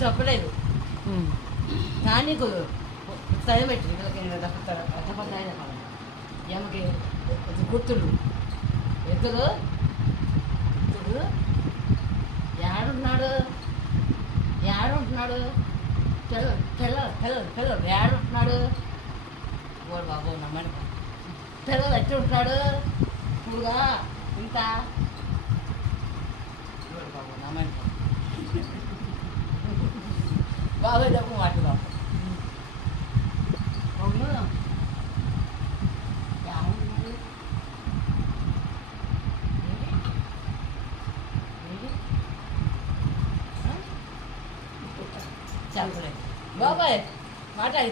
చెప్పలేదు కానీ నీకు టైం పెట్టి ఏమకి గుర్తులు ఎద్దులు ఎద్దులు ఏడుంటున్నాడు ఏడుంటున్నాడు పిల్లలు ఏడుంటున్నాడు ఓడు బాబు నమ్మని పిల్లలు ఎట్టి ఉంటున్నాడు పూగా ఇంత ఓడు బాబు నమ్మని బాగా చెప్పు మాట్లాడదాం అవును బాబాయ్ మాట్లాడి